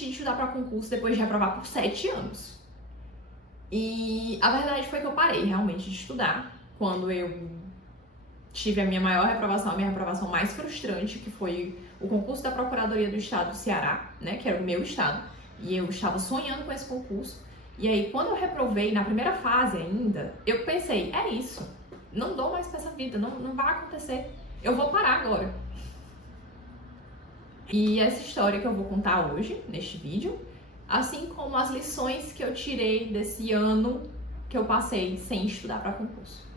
desisti de estudar para concurso depois de reprovar por 7 anos. E a verdade foi que eu parei realmente de estudar quando eu tive a minha maior reprovação, a minha reprovação mais frustrante, que foi o concurso da Procuradoria do Estado do Ceará, né, que era o meu estado, e eu estava sonhando com esse concurso. E aí, quando eu reprovei, na primeira fase ainda, eu pensei, é isso, não dou mais pra essa vida, não vai acontecer, eu vou parar agora. E essa história que eu vou contar hoje, neste vídeo, assim como as lições que eu tirei desse ano que eu passei sem estudar para concurso.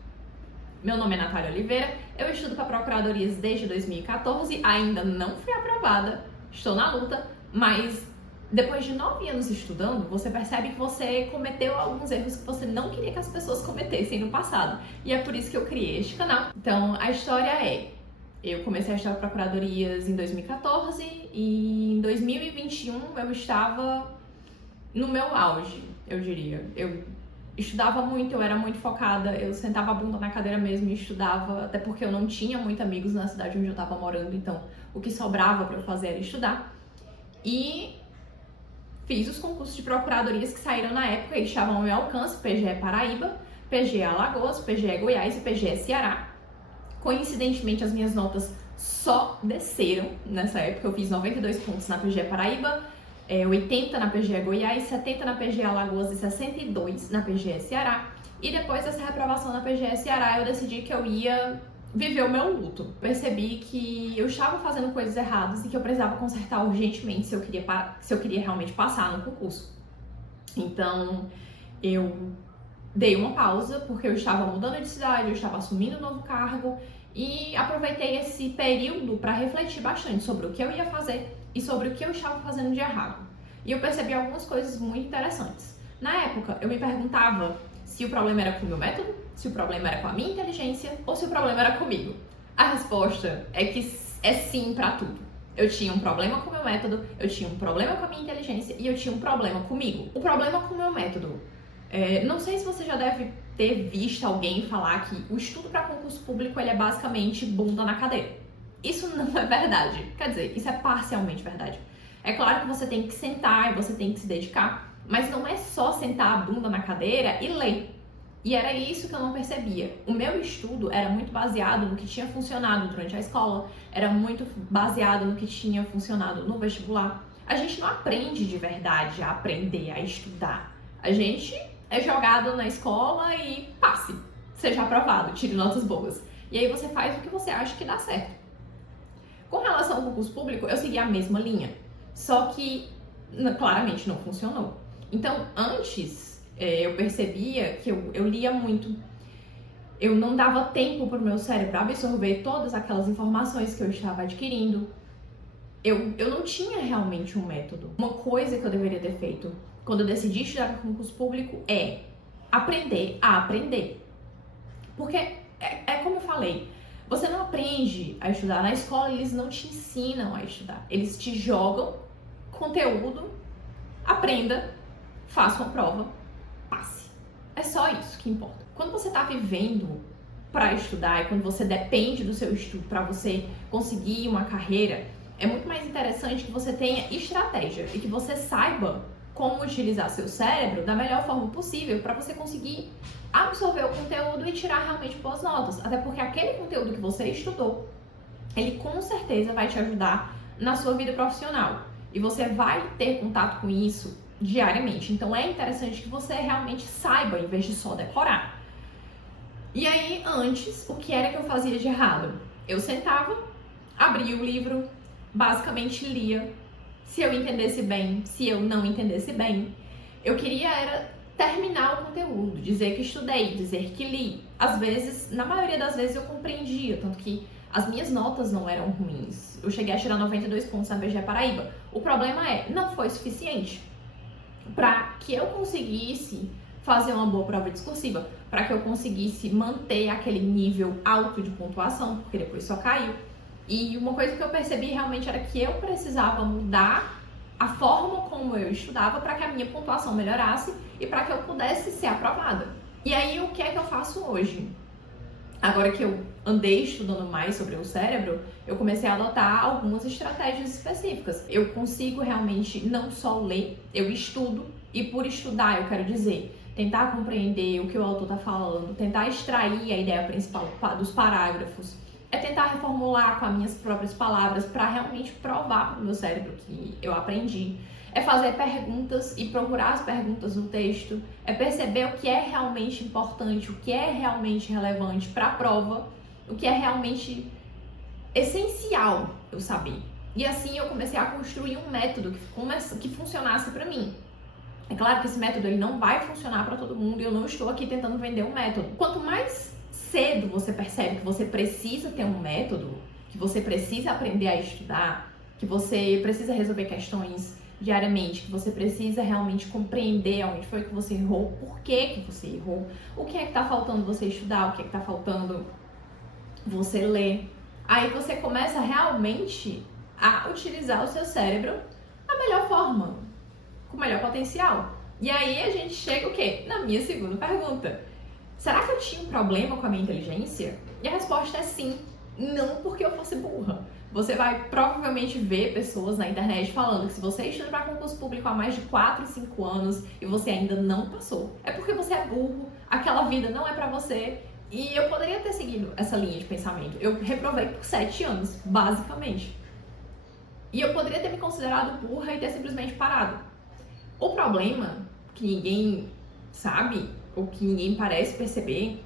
Meu nome é Natália Oliveira, eu estudo para procuradorias desde 2014, ainda não fui aprovada, estou na luta, mas depois de 9 anos estudando, você percebe que você cometeu alguns erros que você não queria que as pessoas cometessem no passado. E é por isso que eu criei este canal. Então, a história é: eu comecei a estudar procuradorias em 2014 e em 2021 eu estava no meu auge, eu diria. Eu estudava muito, eu era muito focada, eu sentava a bunda na cadeira mesmo e estudava, até porque eu não tinha muitos amigos na cidade onde eu estava morando, então o que sobrava para eu fazer era estudar. E fiz os concursos de procuradorias que saíram na época e estavam ao meu alcance: PGE Paraíba, PGE Alagoas, PGE Goiás e PGE Ceará. Coincidentemente, as minhas notas só desceram nessa época. Eu fiz 92 pontos na PGE Paraíba, 80 na PGE Goiás, 70 na PGE Alagoas e 62 na PGE Ceará. E depois dessa reprovação na PGE Ceará, eu decidi que eu ia viver o meu luto. Percebi que eu estava fazendo coisas erradas e que eu precisava consertar urgentemente se eu queria realmente passar no concurso. Então, eu dei uma pausa, porque eu estava mudando de cidade, eu estava assumindo um novo cargo e aproveitei esse período para refletir bastante sobre o que eu ia fazer e sobre o que eu estava fazendo de errado. E eu percebi algumas coisas muito interessantes. Na época, eu me perguntava se o problema era com o meu método, se o problema era com a minha inteligência ou se o problema era comigo. A resposta é que é sim para tudo. Eu tinha um problema com o meu método, eu tinha um problema com a minha inteligência e eu tinha um problema comigo. O problema com o meu método, não sei se você já deve ter visto alguém falar que o estudo para concurso público ele é basicamente bunda na cadeira. Isso não é verdade. Quer dizer, isso é parcialmente verdade. É claro que você tem que sentar e você tem que se dedicar, mas não é só sentar a bunda na cadeira e ler. E era isso que eu não percebia. O meu estudo era muito baseado no que tinha funcionado durante a escola, era muito baseado no que tinha funcionado no vestibular. A gente não aprende de verdade a aprender, a estudar. A gente é jogado na escola e passe, seja aprovado, tire notas boas. E aí você faz o que você acha que dá certo. Com relação ao concurso público, eu segui a mesma linha, só que claramente não funcionou. Então, antes, eu percebia que eu lia muito, eu não dava tempo para o meu cérebro absorver todas aquelas informações que eu estava adquirindo. Eu não tinha realmente um método. Uma coisa que eu deveria ter feito quando eu decidi estudar para concurso público é aprender a aprender. Porque é como eu falei, você não aprende a estudar na escola, eles não te ensinam a estudar. Eles te jogam conteúdo, aprenda, faça uma prova, passe. É só isso que importa. Quando você está vivendo para estudar e quando você depende do seu estudo para você conseguir uma carreira, é muito mais interessante que você tenha estratégia e que você saiba como utilizar seu cérebro da melhor forma possível para você conseguir absorver o conteúdo e tirar realmente boas notas. Até porque aquele conteúdo que você estudou, ele com certeza vai te ajudar na sua vida profissional. E você vai ter contato com isso diariamente. Então é interessante que você realmente saiba, em vez de só decorar. E aí, antes, o que era que eu fazia de errado? Eu sentava, abria o livro, basicamente lia. Se eu entendesse bem, se eu não entendesse bem, eu queria era terminar o conteúdo, dizer que estudei, dizer que li. Às vezes, na maioria das vezes eu compreendia, tanto que as minhas notas não eram ruins. Eu cheguei a tirar 92 pontos na PGE Paraíba. O problema não foi suficiente para que eu conseguisse fazer uma boa prova discursiva, para que eu conseguisse manter aquele nível alto de pontuação, porque depois só caiu. E uma coisa que eu percebi realmente era que eu precisava mudar a forma como eu estudava para que a minha pontuação melhorasse e para que eu pudesse ser aprovada. E aí, o que é que eu faço hoje? agora que eu andei estudando mais sobre o cérebro, eu comecei a adotar algumas estratégias específicas. Eu consigo realmente não só ler, eu estudo, e por estudar eu quero dizer, tentar compreender o que o autor está falando, tentar extrair a ideia principal dos parágrafos, é tentar reformular com as minhas próprias palavras para realmente provar para o meu cérebro que eu aprendi. É fazer perguntas e procurar as perguntas no texto, é perceber o que é realmente importante, o que é realmente relevante para a prova, o que é realmente essencial eu saber. E assim eu comecei a construir um método que funcionasse para mim. É claro que esse método ele não vai funcionar para todo mundo e eu não estou aqui tentando vender um método. Quanto mais cedo você percebe que você precisa ter um método, que você precisa aprender a estudar, que você precisa resolver questões diariamente, que você precisa realmente compreender onde foi que você errou, por que você errou, o que é que está faltando você estudar, o que é que está faltando você ler. Aí você começa realmente a utilizar o seu cérebro da melhor forma, com o melhor potencial. E aí a gente chega o quê? Na minha segunda pergunta. Será que eu tinha um problema com a minha inteligência? E a resposta é sim. Não porque eu fosse burra. Você vai provavelmente ver pessoas na internet falando que se você estuda para concurso público há mais de 4, 5 anos e você ainda não passou, é porque você é burro, aquela vida não é para você. E eu poderia ter seguido essa linha de pensamento. Eu reprovei por 7 anos, basicamente. E eu poderia ter me considerado burra e ter simplesmente parado. O problema, que ninguém sabe, ou que ninguém parece perceber,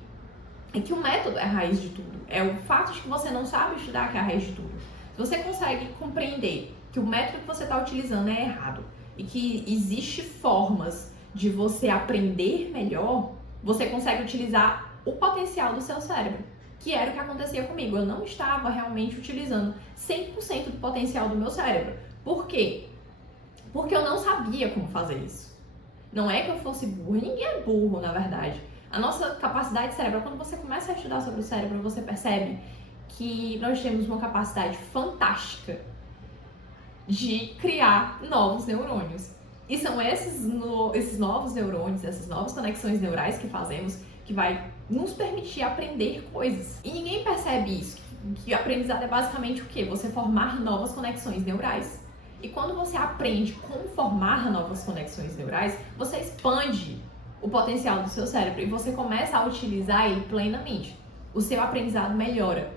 é que o método é a raiz de tudo. É o fato de que você não sabe estudar que é a raiz de tudo. Se você consegue compreender que o método que você está utilizando é errado e que existe formas de você aprender melhor, você consegue utilizar o potencial do seu cérebro, que era o que acontecia comigo. Eu não estava realmente utilizando 100% do potencial do meu cérebro. Por quê? Porque eu não sabia como fazer isso. Não é que eu fosse burra, ninguém é burro, na verdade. A nossa capacidade cerebral, quando você começa a estudar sobre o cérebro, você percebe que nós temos uma capacidade fantástica de criar novos neurônios. E são esses novos neurônios, essas novas conexões neurais que fazemos, que vai nos permitir aprender coisas. E ninguém percebe isso, que aprendizado é basicamente o quê? Você formar novas conexões neurais. E quando você aprende como formar novas conexões neurais, você expande o potencial do seu cérebro e você começa a utilizar ele plenamente. O seu aprendizado melhora,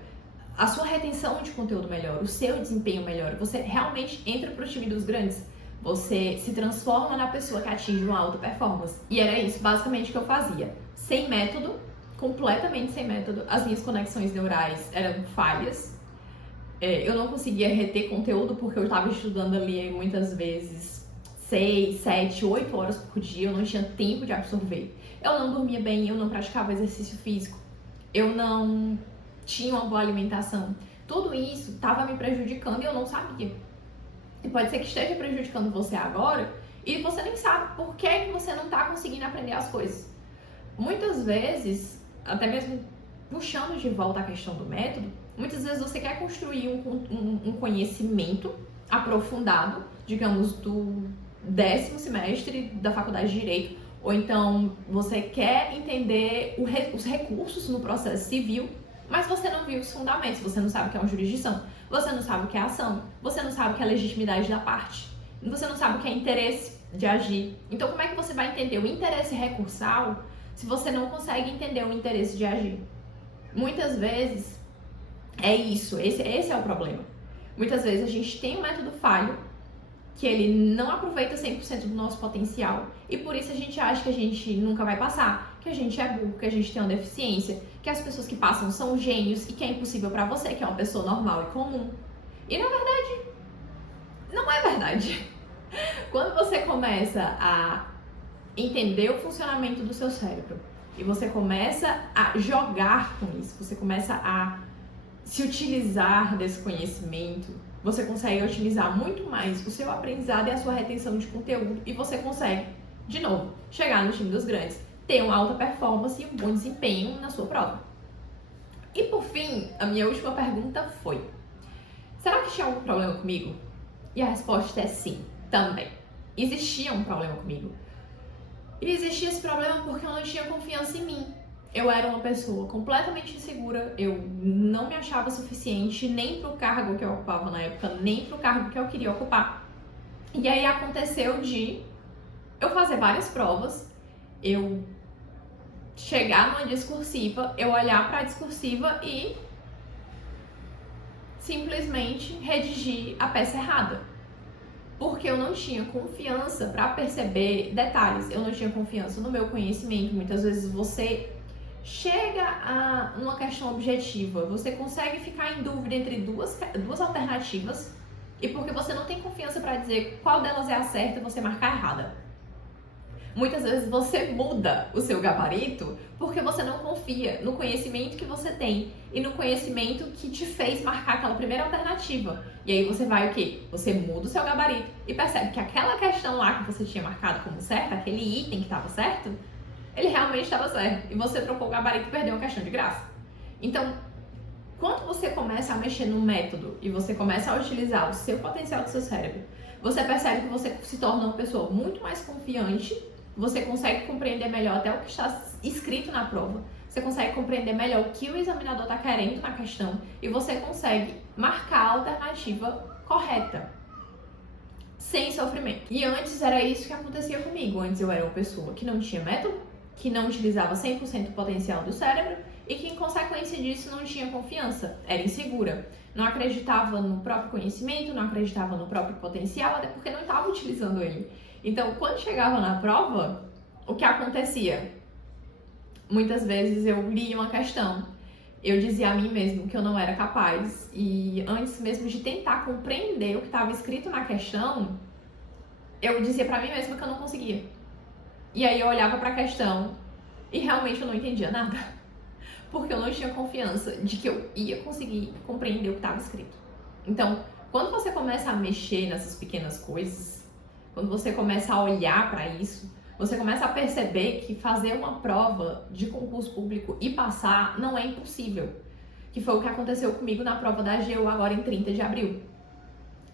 a sua retenção de conteúdo melhora, o seu desempenho melhora, você realmente entra para o time dos grandes, você se transforma na pessoa que atinge uma alta performance. E era isso basicamente que eu fazia. Sem método, completamente sem método, as minhas conexões neurais eram falhas. Eu não conseguia reter conteúdo porque eu estava estudando ali muitas vezes 6, 7, 8 horas por dia, eu não tinha tempo de absorver. Eu não dormia bem, eu não praticava exercício físico, eu não tinha uma boa alimentação. Tudo isso estava me prejudicando e eu não sabia. E pode ser que esteja prejudicando você agora e você nem sabe por que você não está conseguindo aprender as coisas. Muitas vezes, até mesmo puxando de volta a questão do método, muitas vezes você quer construir um conhecimento aprofundado, digamos, do 10º semestre da faculdade de Direito, ou então você quer entender os recursos no processo civil, mas você não viu os fundamentos, você não sabe o que é uma jurisdição, você não sabe o que é ação, você não sabe o que é legitimidade da parte, você não sabe o que é interesse de agir. Então como é que você vai entender o interesse recursal se você não consegue entender o interesse de agir? Muitas vezes é isso, esse é o problema. Muitas vezes a gente tem um método falho, que ele não aproveita 100% do nosso potencial e por isso a gente acha que a gente nunca vai passar, que a gente é burro, que a gente tem uma deficiência, que as pessoas que passam são gênios e que é impossível pra você, que é uma pessoa normal e comum. E na verdade, não é verdade. Quando você começa a entender o funcionamento do seu cérebro e você começa a jogar com isso, você começa a se utilizar desse conhecimento, você consegue otimizar muito mais o seu aprendizado e a sua retenção de conteúdo e você consegue, de novo, chegar no time dos grandes, ter uma alta performance e um bom desempenho na sua prova. E por fim, a minha última pergunta foi: será que tinha algum problema comigo? E a resposta é sim, também. Existia um problema comigo. E existia esse problema porque eu não tinha confiança em mim. Eu era uma pessoa completamente insegura, eu não me achava suficiente nem pro cargo que eu ocupava na época, nem pro cargo que eu queria ocupar. E aí aconteceu de eu fazer várias provas, eu chegar numa discursiva, eu olhar para a discursiva e simplesmente redigir a peça errada. Porque eu não tinha confiança para perceber detalhes, eu não tinha confiança no meu conhecimento. Muitas vezes você chega a uma questão objetiva, você consegue ficar em dúvida entre duas alternativas e porque você não tem confiança para dizer qual delas é a certa, você marca a errada. Muitas vezes você muda o seu gabarito porque você não confia no conhecimento que você tem e no conhecimento que te fez marcar aquela primeira alternativa. E aí você vai o quê? Você muda o seu gabarito e percebe que aquela questão lá que você tinha marcado como certa, aquele item que estava certo, ele realmente estava certo. E você trocou o gabarito e perdeu uma questão de graça. Então, quando você começa a mexer no método e você começa a utilizar o seu potencial do seu cérebro, você percebe que você se torna uma pessoa muito mais confiante, você consegue compreender melhor até o que está escrito na prova, você consegue compreender melhor o que o examinador está querendo na questão e você consegue marcar a alternativa correta, sem sofrimento. E antes era isso que acontecia comigo. Antes eu era uma pessoa que não tinha método, que não utilizava 100% do potencial do cérebro e que, em consequência disso, não tinha confiança, era insegura, não acreditava no próprio conhecimento, não acreditava no próprio potencial, até porque não estava utilizando ele. Então, quando chegava na prova, o que acontecia? Muitas vezes eu lia uma questão, eu dizia a mim mesmo que eu não era capaz e antes mesmo de tentar compreender o que estava escrito na questão, eu dizia pra mim mesma que eu não conseguia. E aí eu olhava pra questão e realmente eu não entendia nada, porque eu não tinha confiança de que eu ia conseguir compreender o que estava escrito. Então, quando você começa a mexer nessas pequenas coisas, quando você começa a olhar para isso, você começa a perceber que fazer uma prova de concurso público e passar não é impossível. Que foi o que aconteceu comigo na prova da AGU agora em 30 de abril,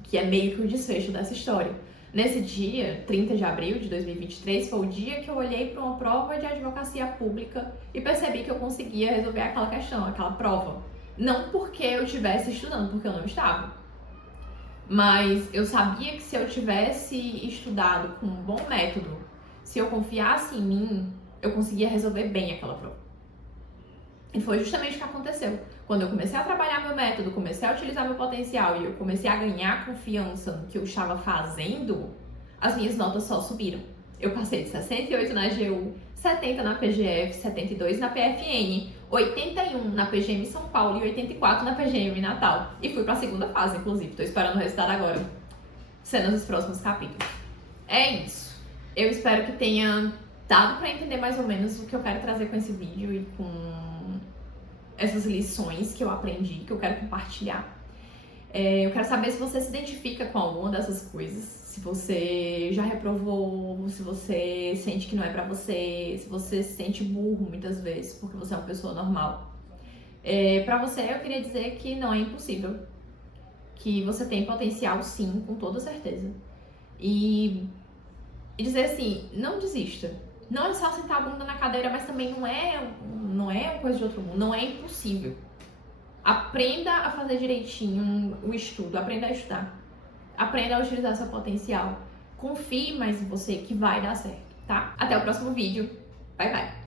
que é meio que o desfecho dessa história. Nesse dia, 30 de abril de 2023, foi o dia que eu olhei para uma prova de advocacia pública e percebi que eu conseguia resolver aquela questão, aquela prova. Não porque eu estivesse estudando, porque eu não estava. Mas eu sabia que se eu tivesse estudado com um bom método, se eu confiasse em mim, eu conseguia resolver bem aquela prova. E foi justamente o que aconteceu. Quando eu comecei a trabalhar meu método, comecei a utilizar meu potencial e eu comecei a ganhar confiança no que eu estava fazendo, as minhas notas só subiram. Eu passei de 68 na AGU, 70 na PGF, 72 na PFN, 81 na PGM São Paulo e 84 na PGM Natal. E fui para a segunda fase, inclusive. Tô esperando o resultado agora. Cenas dos próximos capítulos. É isso. Eu espero que tenha dado para entender mais ou menos o que eu quero trazer com esse vídeo e com essas lições que eu aprendi, que eu quero compartilhar. Eu quero saber se você se identifica com alguma dessas coisas, se você já reprovou, se você sente que não é pra você, se você se sente burro muitas vezes, porque você é uma pessoa normal. Pra você, eu queria dizer que não é impossível, que você tem potencial sim, com toda certeza. E dizer assim, não desista. Não é só sentar a bunda na cadeira, mas também não é uma coisa de outro mundo, não é impossível. Aprenda a fazer direitinho o estudo, aprenda a estudar. Aprenda a utilizar seu potencial. Confie mais em você que vai dar certo, tá? Até o próximo vídeo. Bye, bye!